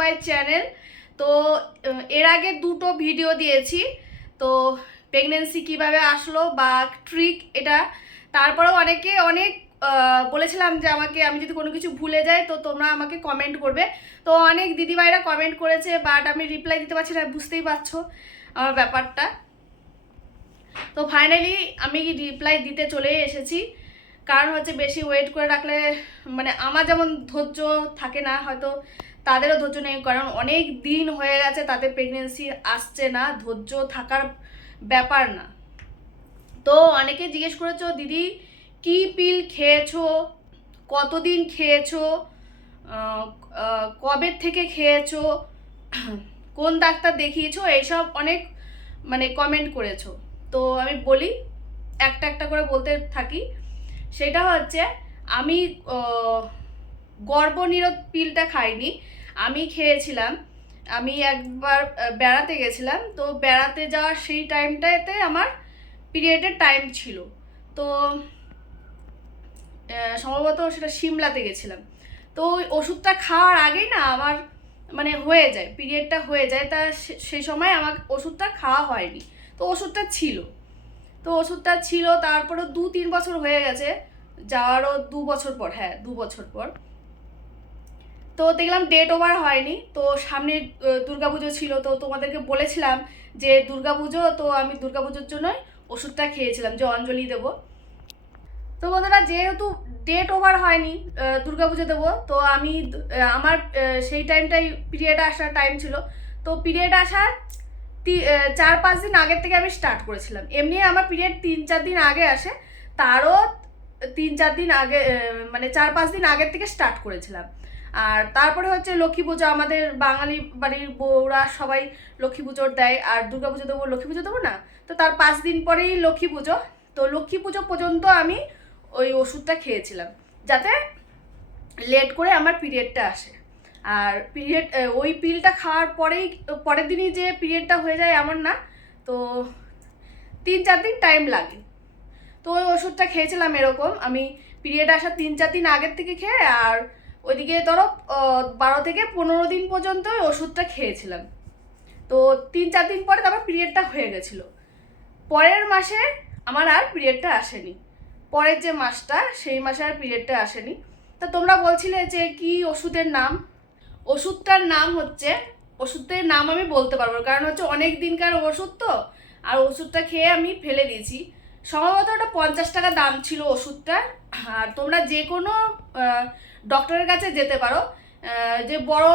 মাই channel তো এর আগে দুটো ভিডিও দিয়েছি। তো প্রেগনেন্সি কীভাবে আসলো বা ট্রিক এটা, তারপরেও অনেকে অনেক বলেছিলাম যে আমাকে, আমি যদি কোনো কিছু ভুলে যাই, তো তোমরা আমাকে কমেন্ট করবে। তো অনেক দিদিভাইরা কমেন্ট করেছে বাট আমি রিপ্লাই দিতে পারছি না, বুঝতেই পারছ আমার ব্যাপারটা। তো ফাইনালি আমি রিপ্লাই দিতে চলে এসেছি। কারণ হচ্ছে বেশি ওয়েট করে রাখলে মানে আমার যেমন ধৈর্য থাকে না, হয়তো তাদেরও ধৈর্য নেই, কারণ অনেক দিন হয়ে গেছে তাদের প্রেগনেন্সি আসছে না, ধৈর্য থাকার ব্যাপার না। তো অনেকে জিজ্ঞেস করেছ, দিদি, কি পিল খেয়েছো? কতদিন খেয়েছো? কবে থেকে খেয়েছো? কোন ডাক্তার দেখিয়েছো? এইসব অনেক মানে কমেন্ট করেছ। তো আমি বলি, একটা একটা করে বলতে থাকি। সেটা হচ্ছে আমি গর্ভনিরোধ পিলটা খাইনি। আমি খেয়েছিলাম। আমি একবার বেড়াতে গেছিলাম। তো বেড়াতে যাওয়ার সেই টাইমটাতে আমার পিরিয়ডের টাইম ছিল। তো সম্ভবত সেটা সিমলাতে গেছিলাম। তো ওই ওষুধটা খাওয়ার আগেই না আমার মানে হয়ে যায়, পিরিয়ডটা হয়ে যায়। তা সেই সময় আমার ওষুধটা খাওয়া হয়নি। তো ওষুধটা ছিল। তো ওষুধটা ছিল, তারপরে দু তিন বছর হয়ে গেছে। যাওয়ারও দু বছর পর হ্যাঁ দু বছর পর। তো দেখলাম ডেট ওভার হয়নি, তো সামনে দুর্গাপুজো ছিল। তো তোমাদেরকে বলেছিলাম যে দুর্গাপুজো, তো আমি দুর্গাপুজোর জন্যই ওষুধটা খেয়েছিলাম, যে অঞ্জলি দেবো। তো বন্ধুরা, যেহেতু ডেট ওভার হয়নি দুর্গাপুজো দেবো, তো আমি আমার সেই টাইমটাই পিরিয়ড আসার টাইম ছিল। তো পিরিয়ড আসার চার পাঁচ দিন আগের থেকে আমি স্টার্ট করেছিলাম। এমনি আমার পিরিয়ড তিন চার দিন আগে আসে, তারও তিন চার দিন আগে মানে চার পাঁচ দিন আগের থেকে স্টার্ট করেছিলাম। আর তারপরে হচ্ছে লক্ষ্মী পুজো, আমাদের বাঙালি বাড়ির বউরা সবাই লক্ষ্মী পুজোর দেয়, আর দুর্গা পুজো দেবো লক্ষ্মী পুজো দেবো না? তো তার পাঁচ দিন পরেই লক্ষ্মী পুজো। তো লক্ষ্মী পুজো পর্যন্ত আমি ওই ওষুধটা খেয়েছিলাম, যাতে লেট করে আমার পিরিয়ডটা আসে। আর পিরিয়ড ওই পিলটা খাওয়ার পরেই, পরের দিনই যে পিরিয়ডটা হয়ে যায় এমন না, তো তিন চার দিন টাইম লাগে। তো ওই ওষুধটা খেয়েছিলাম এরকম, আমি পিরিয়ড আসার তিন চার দিন আগের থেকে খেয়ে, আর ওইদিকে ধরো বারো থেকে পনেরো দিন পর্যন্ত ওই ওষুধটা খেয়েছিলাম। তো তিন চার দিন পরে তারপর পিরিয়ডটা হয়ে গেছিল। পরের মাসে আমার আর পিরিয়ডটা আসেনি। পরের যে মাসটা, সেই মাসে আর পিরিয়ডটা আসেনি। তা তোমরা বলছিলে যে কি ওষুধের নাম? ওষুধটার নাম হচ্ছে, ওষুধের নাম আমি বলতে পারব কারণ হচ্ছে অনেক দিনকার ওষুধ তো, আর ওষুধটা খেয়ে আমি ফেলে দিয়েছি। সম্ভবত ওটা পঞ্চাশ টাকা দাম ছিল ওষুধটার, আর তোমরা যে কোনো ডক্টরের কাছে যেতে পারো যে বড়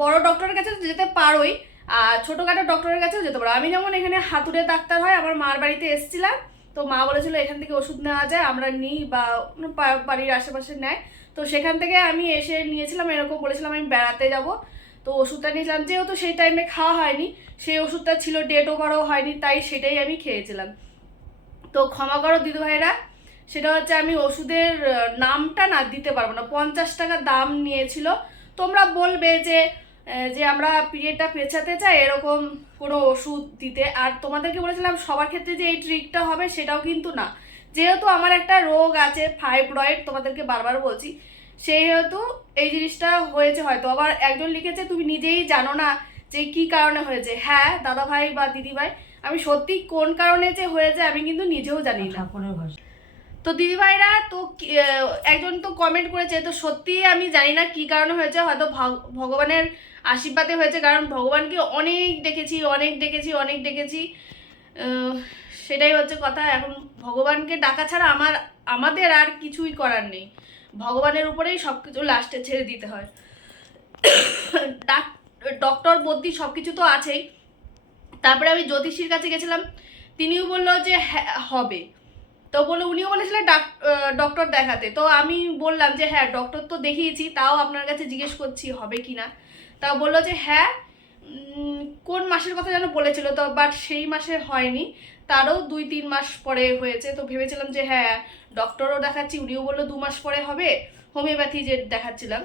বড় ডক্টরের কাছে যেতে পারোই, আর ছোটোখাটো ডক্টরের কাছেও যেতে পারো। আমি যেমন এখানে হাতুড়ে ডাক্তার হয়, আমার মার বাড়িতে এসেছিলাম তো মা বলেছিল, এখান থেকে ওষুধ নেওয়া যায়, আমরা নিই বা বাড়ির আশেপাশে নেয়। তো সেখান থেকে আমি এসে নিয়েছিলাম, এরকম বলেছিলাম, আমি বেড়াতে যাব। তো ওষুধটা নিয়েছিলাম, যেহেতু সেই টাইমে খাওয়া হয়নি, সেই ওষুধটা ছিল ডেট ওভারও হয়নি, তাই সেটাই আমি খেয়েছিলাম। তো ক্ষমা করো দিদিভাইরা, সেটা হচ্ছে আমি ওষুধের নামটা না দিতে পারব না, পঞ্চাশ টাকা দাম নিয়েছিল। তোমরা বলবে যে যে আমরা পিরিয়ডটা পেছাতে চাই এরকম কোনো ওষুধ দিতে। আর তোমাদেরকে বলেছিলাম সবার ক্ষেত্রে যে এই ট্রিকটা হবে সেটাও কিন্তু না। যেহেতু আমার একটা রোগ আছে ফাইব্রয়েড তোমাদেরকে বারবার বলছি সেহেতু এই জিনিসটা হয়েছে হয়তো। আবার একজন লিখেছে তুমি নিজেই জানো না যে কি কারণে হয়েছে। হ্যাঁ দাদা ভাই বা দিদি ভাই আমি সত্যি কোন কারণে যে হয়েছে আমি কিন্তু নিজেও জানি না। তো দিদিভাইরা তো একজন তো কমেন্ট করেছে তো সত্যি আমি জানি না কি কারণে হয়েছে হয়তো ভগ- ভগবানের আশীর্বাদে হয়েছে, কারণ ভগবানকে অনেক ডেকেছি অনেক ডেকেছি অনেক ডেকেছি। সেটাই হচ্ছে কথা। এখন ভগবানকে ডাকা ছাড়া আমার, আমাদের আর কিছুই করার নেই। ভগবানের উপরেই সব কিছু লাস্টে ছেড়ে দিতে হয়। ডাক- ডক্টর বদ্যি সব কিছু তো আছেই। তারপরে আমি জ্যোতিষীর কাছে গেছিলাম। তিনিও বলল যে হ্যাঁ হবে। তো বলে উনিও বলেছিলেন ডাক- ডক্টর দেখাতে। তো আমি বললাম যে হ্যাঁ ডক্টর তো দেখিয়েছি, তাও আপনার কাছে জিজ্ঞেস করছি, হবে কি না তা বলল যে হ্যাঁ কোন মাসের কথা যেন বলেছিল, তো বাট সেই মাসে হয়নি। তারও দুই তিন মাস পরে হয়েছে। তো ভেবেছিলাম যে হ্যাঁ ডক্টরও দেখাচ্ছি, উনিও বলল দু মাস পরে হবে। হোমিওপ্যাথি যে দেখাচ্ছিলাম।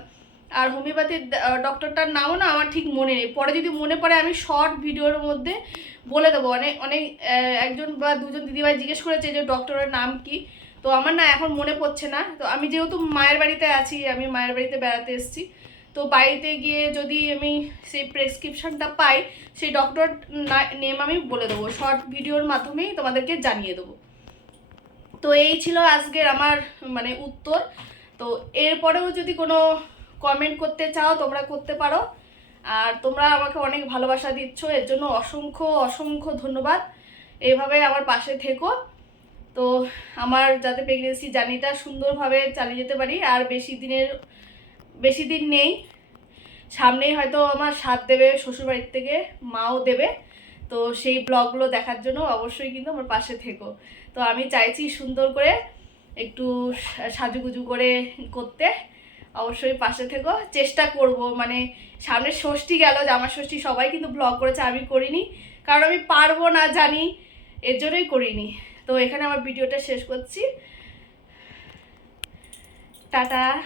আর হোমিওপ্যাথির ডক্টরটার নামও না আমার ঠিক মনে নেই। পরে যদি মনে পড়ে, আমি শর্ট ভিডিওর মধ্যে বলে দেবো। অনেক অনেক একজন বা দুজন দিদিভাই জিজ্ঞেস করেছে যে ডক্টরের নাম কি? তো আমার না এখন মনে পড়ছে না। তো আমি যেহেতু মায়ের বাড়িতে আছি, আমি মায়ের বাড়িতে বেড়াতে এসেছি। তো বাড়িতে গিয়ে যদি আমি সেই প্রেসক্রিপশনটা পাই, সেই ডক্টর নেম আমি বলে দেবো। শর্ট ভিডিওর মাধ্যমেই তোমাদেরকে জানিয়ে দেবো। তো এই ছিল আজকের আমার মানে উত্তর। তো এরপরেও যদি কোনো কমেন্ট করতে চাও, তোমরা করতে পারো। আর তোমরা আমাকে অনেক ভালোবাসা দিচ্ছ। এর জন্য অসংখ্য অসংখ্য ধন্যবাদ। এইভাবে আমার পাশে থেকো। তো আমার যাতে প্রেগনেন্সি জার্নিটা সুন্দরভাবে চালিয়ে যেতে পারি, আর বেশি দিনের বেশি দিন নেই। সামনেই হয়তো আমার সাথ দেবে শ্বশুরবাড়ির থেকে, মাও দেবে। তো সেই ব্লগগুলো দেখার জন্য অবশ্যই কিন্তু আমার পাশে থেকো। তো আমি চাইছি সুন্দর করে একটু সাজুগুজু করে করতে। অবশ্যই পাশে থেকো। চেষ্টা করব মানে সামনে ষষ্ঠী গেল, জামা ষষ্ঠী সবাই কিন্তু ব্লগ করেছে, আমি করিনি। কারণ আমি পারব না, জানি। এর জন্যই করিনি। তো এখানে আমার ভিডিওটা শেষ করছি। টাটা।